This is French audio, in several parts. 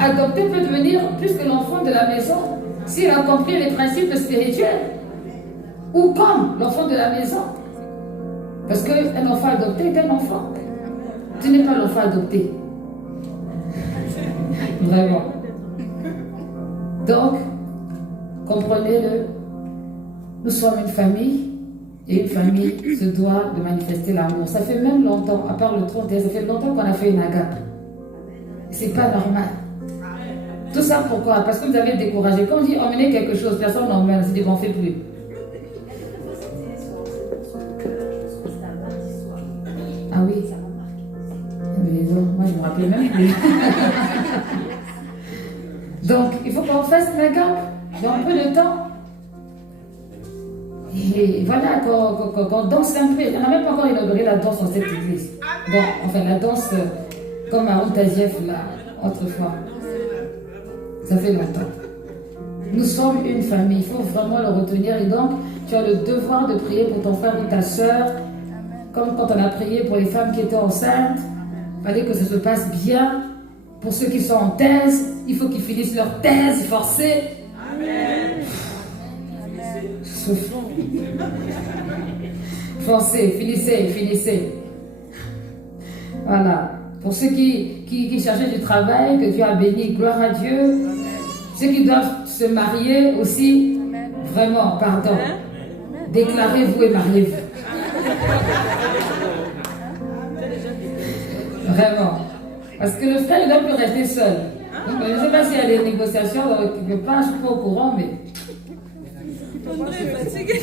adopté peut devenir plus que l'enfant de la maison s'il a compris les principes spirituels. Ou comme l'enfant de la maison. Parce qu'un enfant adopté est un enfant. Tu n'es pas l'enfant adopté. Vraiment. Donc, comprenez-le, nous sommes une famille et une famille se doit de manifester l'amour. Ça fait même longtemps, à part le 31, ça fait longtemps qu'on a fait une agape. C'est pas normal. Tout ça pourquoi? Parce que vous avez découragé. Quand on dit emmener quelque chose, personne n'emmène, c'est dit qu'on ne fait plus. Ah oui. Mais non, moi je ne me rappelle même plus. Donc, il faut qu'on fasse une agape dans un peu de temps. Et voilà, qu'on danse un peu. On n'a même pas encore inauguré la danse dans cette église. Bon, enfin, la danse comme à Ontaziev, là, autrefois. Ça fait longtemps. Nous sommes une famille. Il faut vraiment le retenir. Et donc, tu as le devoir de prier pour ton frère ou ta soeur. Comme quand on a prié pour les femmes qui étaient enceintes. Il fallait que ça se passe bien. Pour ceux qui sont en thèse, il faut qu'ils finissent leur thèse forcée. Amen. Forcez, finissez. Voilà. Pour ceux qui cherchaient du travail, que Dieu a béni, gloire à Dieu. Ceux qui doivent se marier aussi, vraiment, pardon. Déclarez-vous et mariez-vous. Vraiment. Parce que le frère, il ne doit plus rester seul. Donc, je ne sais pas s'il y a des négociations quelque part, je ne suis pas au courant, mais... André est fatigué.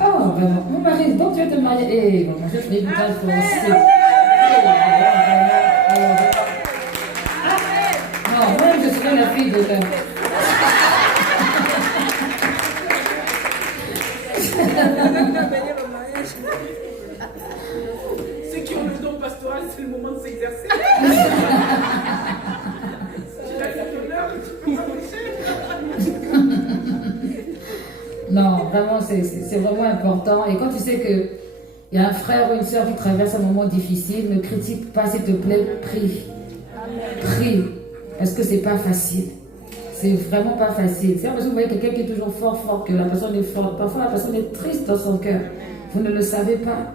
Oh, vraiment. Mon mari, donc tu vas te marier. Eh, bon, je ferai une tâche pour aussi. Non, moi, je serai la fille de l'homme. Ceux qui ont le don pastoral, c'est le moment de s'exercer. Non, vraiment, c'est vraiment important. Et quand tu sais qu'il y a un frère ou une soeur qui traverse un moment difficile, ne critique pas, s'il te plaît, prie. Prie. Parce que c'est pas facile. C'est vraiment pas facile. C'est parce que vous voyez quelqu'un qui est toujours fort, que la personne est forte. Parfois, la personne est triste dans son cœur. Vous ne le savez pas.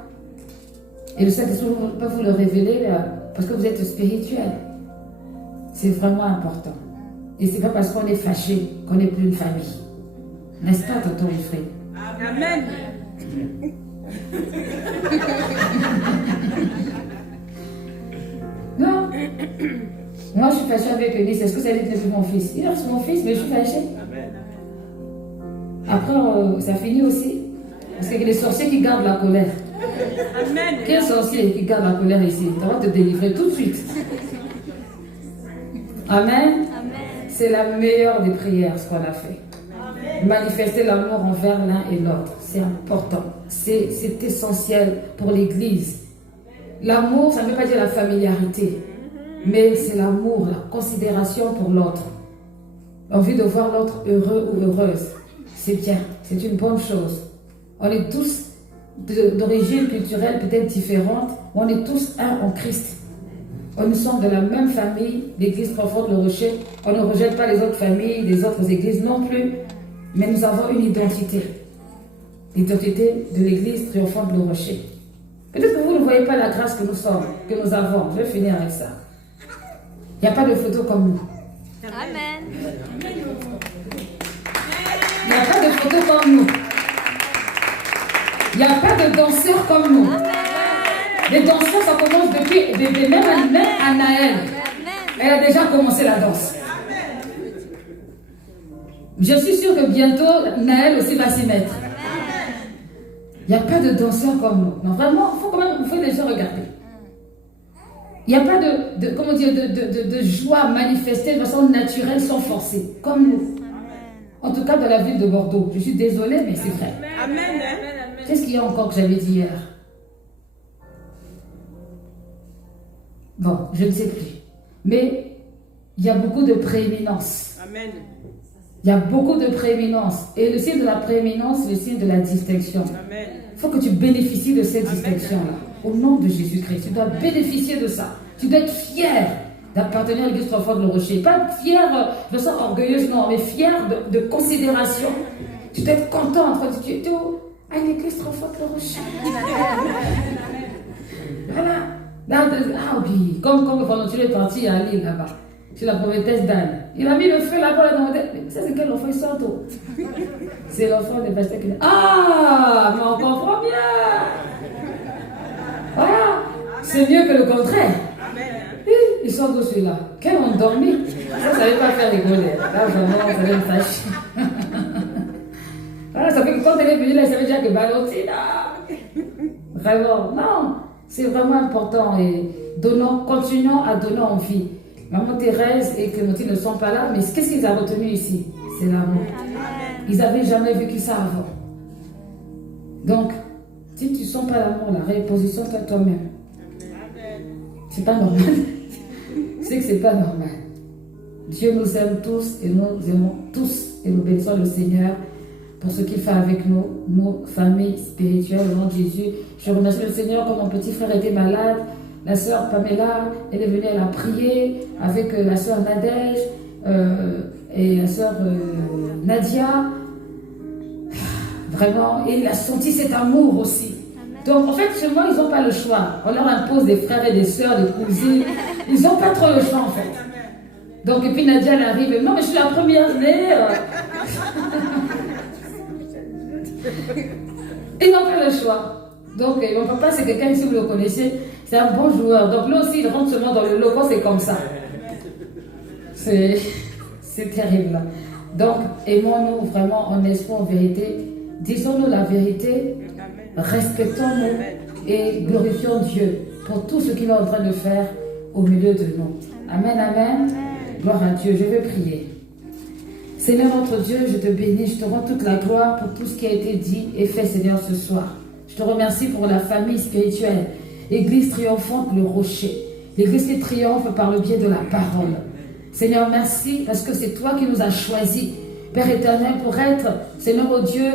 Et le Saint-Esprit ne peut pas vous le révéler parce que vous êtes spirituel. C'est vraiment important. Et c'est pas parce qu'on est fâché qu'on n'est plus une famille. N'est-ce pas, tonton Wilfried? Amen. Non. Moi, je suis fâchée avec Eunice. Est-ce que ça dit que c'est mon fils? Il est mon fils, mais je suis fâchée. Après, ça finit aussi. Parce qu'il y a les sorciers qui gardent la colère. Amen. Quel sorcier qui garde la colère ici? Tu vas te délivrer tout de suite. Amen. C'est la meilleure des prières, ce qu'on a fait. Manifester l'amour envers l'un et l'autre, c'est important, c'est essentiel pour l'Église. L'amour, ça ne veut pas dire la familiarité, mais c'est l'amour, la considération pour l'autre. Envie de voir l'autre heureux ou heureuse, c'est bien, c'est une bonne chose. On est tous d'origine culturelle peut-être différente, on est tous un en Christ. Nous sommes de la même famille, l'Église profonde le Rocher. On ne rejette pas les autres familles, les autres églises non plus. Mais nous avons une identité. L'identité de l'Église triomphante le Rocher. Peut-être que vous ne voyez pas la grâce que nous sommes, que nous avons. Je vais finir avec ça. Il n'y a pas de photo comme nous. Amen. Il n'y a pas de photo comme nous. Il n'y a pas de danseurs comme nous. Les danseurs, ça commence depuis bébé, même Anaël. Elle a déjà commencé la danse. Je suis sûre que bientôt, Naël aussi va s'y mettre. Il n'y a pas de danseurs comme nous. Non, vraiment, il faut déjà regarder. Il n'y a pas de joie manifestée de façon naturelle, sans forcer, comme nous. En tout cas, dans la ville de Bordeaux. Je suis désolée, mais c'est vrai. Amen. Qu'est-ce qu'il y a encore que j'avais dit hier? Bon, je ne sais plus. Mais il y a beaucoup de prééminence. Amen. Il y a beaucoup de prééminence. Et le signe de la prééminence, c'est le signe de la distinction. Amen. Il faut que tu bénéficies de cette distinction-là. Au nom de Jésus-Christ, tu dois bénéficier de ça. Tu dois être fier d'appartenir à l'église Trois Fois le Rocher. Pas fier, je me sens orgueilleuse, non, mais fier de considération. Tu dois être content. Tu es à l'église Trois Fois le Rocher. Voilà. Ah oui, comme pendant que tu es parti à Lille là-bas, chez la prophétesse d'Anne. Il a mis le feu là-bas dans la tête. Mais ça, c'est quel enfant? Il sort d'où? C'est l'enfant des pasteurs qui dit: ah, mais on comprend bien. Voilà. C'est mieux que le contraire. Ils sont tous celui-là. Quels ont dormi? Ça ne savait pas faire rigoler. Là, vraiment, ça va me fâcher. Voilà, ça fait que quand elle est venue là, ça veut dire que Valentina. Vraiment, non. C'est vraiment important. Et continuons à donner envie. Maman Thérèse et Clémentine ne sont pas là, mais qu'est-ce qu'ils ont retenu ici? C'est l'amour. Ils n'avaient jamais vécu ça avant. Donc, si tu ne sens pas l'amour, la repositionne-toi toi-même. C'est pas normal. C'est que c'est pas normal. Dieu nous aime tous et nous aimons tous et nous bénissons le Seigneur pour ce qu'il fait avec nous, nos familles spirituelles au nom de Jésus. Je remercie le Seigneur quand mon petit frère était malade. La sœur Pamela, elle est venue, elle a prié avec la sœur Nadège et la sœur Nadia. Vraiment, et il a senti cet amour aussi. Donc en fait, chez moi, ils n'ont pas le choix. On leur impose des frères et des sœurs, des cousines. Ils n'ont pas trop le choix en fait. Donc, et puis Nadia, elle arrive, et non, mais je suis la première née. Ils n'ont pas le choix. Donc, mon papa, c'est quelqu'un, si vous le connaissez, c'est un bon joueur. Donc, lui aussi, il rentre seulement dans le loco, c'est comme ça. C'est terrible. Donc, aimons-nous vraiment en esprit, en vérité. Disons-nous la vérité. Respectons-nous et glorifions Dieu pour tout ce qu'il est en train de faire au milieu de nous. Amen, amen. Gloire à Dieu. Je vais prier. Seigneur notre Dieu, je te bénis, je te rends toute la gloire pour tout ce qui a été dit et fait, Seigneur, ce soir. Je te remercie pour la famille spirituelle, l'église triomphante, le rocher, l'église qui triomphe par le biais de la parole. Seigneur, merci parce que c'est toi qui nous as choisis, Père éternel, pour être, Seigneur, oh Dieu,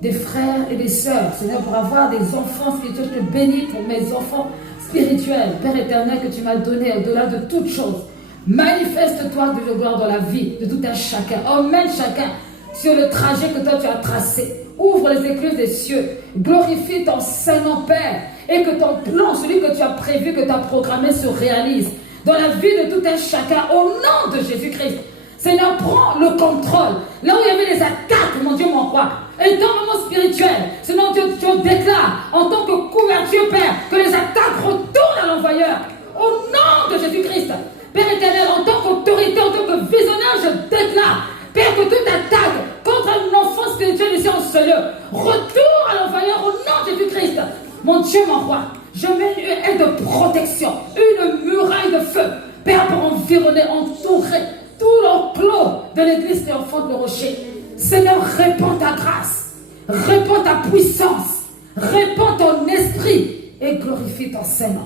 des frères et des sœurs, Seigneur, pour avoir des enfants spirituels. Je te bénis pour mes enfants spirituels, Père éternel, que tu m'as donné au-delà de toutes choses. Manifeste-toi de gloire dans la vie de tout un chacun. Emmène chacun sur le trajet que toi tu as tracé. Ouvre les écluses des cieux. Glorifie ton Saint-Nom, Père. Et que ton plan, celui que tu as prévu, que tu as programmé, se réalise dans la vie de tout un chacun. Au nom de Jésus-Christ. Seigneur, prends le contrôle. Là où il y avait des attaques, mon Dieu, mon roi. Et dans le monde spirituel, Seigneur, Dieu, tu déclares en tant que couverture, Père, que les attaques retournent à l'envoyeur. Au nom de Jésus-Christ. Père éternel, en tant qu'autorité, en tant que visionnaire, je déclare, Père, que toute attaque contre un enfant spirituel ici en ce lieu, retourne à l'envoyeur au nom de Jésus-Christ. Mon Dieu, mon roi, je mets une aide de protection, une muraille de feu, Père, pour environner, entourer tout l'enclos de l'église triomphante de Rocher. Seigneur, répands ta grâce, répands ta puissance, répands ton esprit et glorifie ton Seigneur.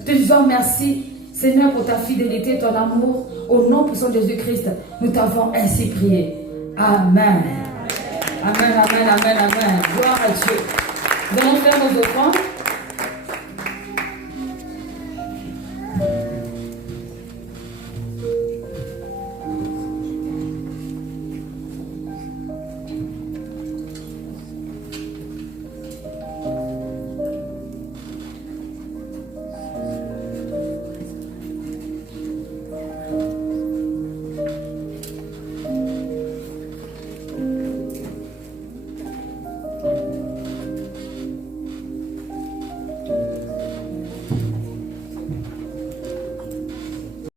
Je te dis merci, Seigneur, pour ta fidélité, ton amour. Au nom puissant de Jésus-Christ, nous t'avons ainsi prié. Amen. Amen, amen, amen, amen. Gloire à Dieu. Nous allons faire nos offrandes.